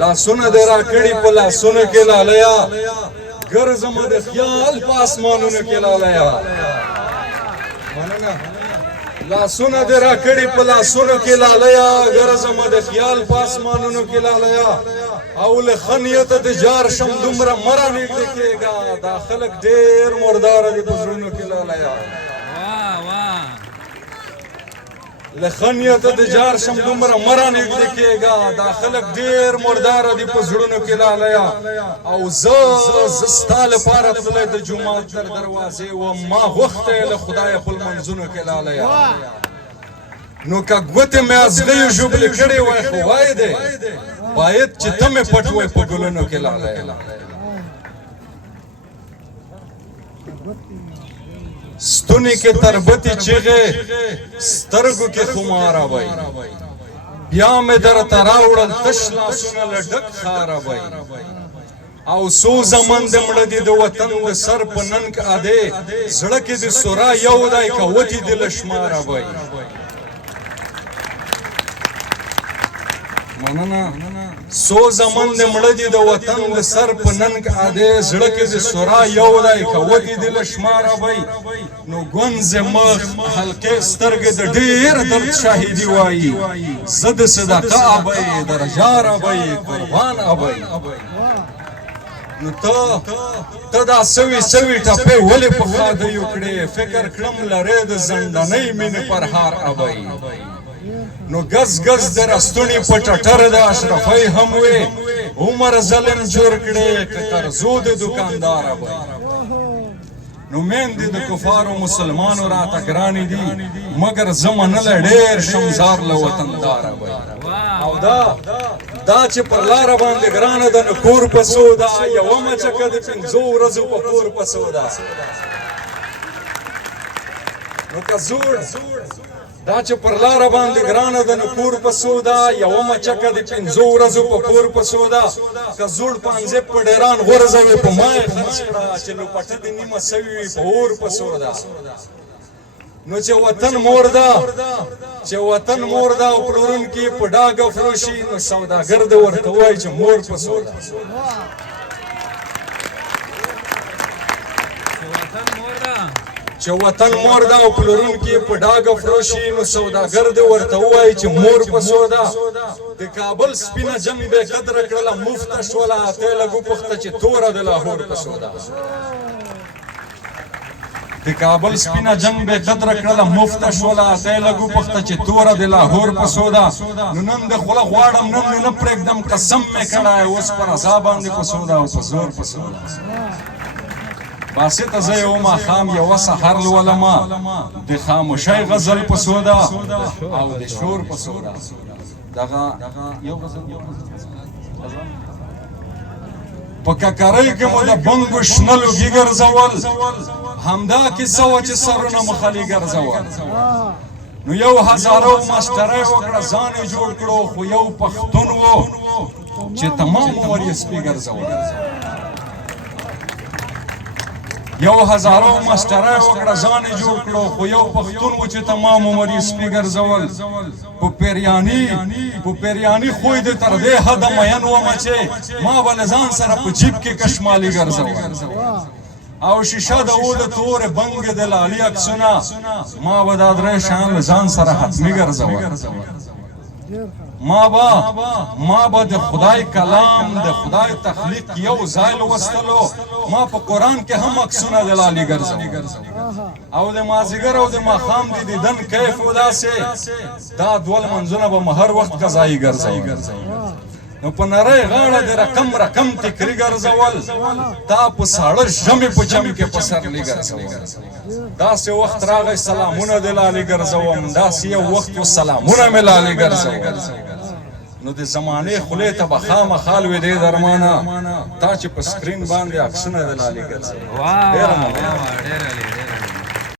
لاسونه دې راکړي په لاسونو کې لالیا ګرځم د خیال په اسمانونو کې لالیا مننه لاسونه دې راکړي په لاسونو کې لالیا ګرځم د خیال په اسمانونو کې لالیا او له خنیت د جار شم دومره مرا نږدې کېږه دا خلک ډېر مرداره دي په زړونو کې لالیا له خنیت د جار شم دومره مرا نږدې کېږه دا خلک ډېر مرداره دي په زړونو کې لالیا او زه ستا لپاره تللی د جومات تر دروازې وم ما غوښتی له خدایه په لمنځونو کې لالیا نو که ګوتې مې ازغیو ژوبلې کړې وای خو وای دی باید چې ته مې پټ وای په ګلونو کې لالیا ستونی کې تربتي چغې سترګو کې خماره وای بیا مې درته راوړل تش لاسونه له ډک خاره وای او سو زمن د مړه دي د وطن د سر په ننګ اده زړه کې د سورا یو دای کوتي د لشماره وای مننه سو زمن د مړه دي د وطن د سر په ننګ اده زړه کې د سورا یو دای کوتي د لشماره وای نو ګونځ مخ حلقې سترګې د ډېر درد شاهدي وایي زه د صدقه ابۍ درجار ابۍ قربان ابۍ نو ته دا سوي ټپې ولې په خادیو کړې فکر کړم لرې د زندنۍ مینې پر هار ابۍ نو گز گز در استونی په ټټر د اشرفۍ هم وې عمر ظلم جوړ کړې که ترزو د دکاندار ابۍ نو میندې د کفارو مسلمانو راته ګرانې دي مګر زه منلی ډېر شمزار له وطنداره وای او دا چې پر لاره باندې ګرانه ده نو کور په څو ده یوه مچکه د پنځو ورځو په کور په څو ده نو که زوړ دا چې پر لاره باندې ګرانه ده نو کور په څو ده یوه مچکه د پنځو ورځو په کور په څو ده که زوړ پانځې په ډیران غورځوي په ما یې خرڅ کړه چې لوپټه دې نیمه سوي وي په اور په څو ده نو چې وطن مور ده او پلورونکي په ډاګه فروشي نو سوداګر دې ورته وایي چې مور په څو ده چې وطن مور ده او پلورونکي په ډاګه فروشي نو سوداګر دې ورته وایي چې مور په څو ده د کابل سپینه جنګ به قدره کړله مفته شوله ته یې لږ وپوښته چې توره د لاهور په څو ده د کابل سپینه جنګ به قدره کړله مفته شوله ته یې لږ وپوښته چې توره د لاهور په څو ده نو نن د خوله غواړم نن مې نه پرېږدم قسم مې کړی اوس پر رضا باندې په څو ده او په زور په څو ده باسطه زه یو ماښام یوه سحر لولمه د خاموشۍ غزل په څو ده او د شور په څو ده دغه یو غزل په ککرۍ کې مو د بنګو شنه لوګي ګرځول همدا کیسه وه چې سرونه مخلي ګرځول نو یو هزارو ماسټرۍ وکړه ځان یې جوړ کړو خو یو پښتون و چې تمام عمر یې سپي ګرځول یو هزارو ماسټرۍ وکړه ځان یې جوړ کړو خو یو پښتون و چې تمام عمر یې سپي ګرځول په پیریاني خوی دې تر دې حده مین ومه چې ما به له ځان سره په جیب کې کشمالي ګرځول او شیشه د او د تورې بنګې د لالي عکسونه ما به دا درې شیان له ځان سره حتمي ګرځول ما به د خدای کلام د خدای تخلیق یو ځای لوستلو ما په قرآن کې هم عکسونه د لالي ګرځول او د مازدیګر او د ماښام د دیدن کیف و داسې دا دوه لمنځونه به مو هر وخت قضایي ګرځول نو په نرۍ غاړه د رقم ټیکري ګرځول تا په ساړه ژمي په جم کې په سرلي ګرځول داسې وخت راغی سلامونه د لالي ګرځوم داسې یو وخت و سلامونه مې لالي ګرځول نو د زمانې خولې ته به خامخا لوېدې درمانه تا چې په سکرین باندې عکسونه د لالي ګرځوي ډېره مننه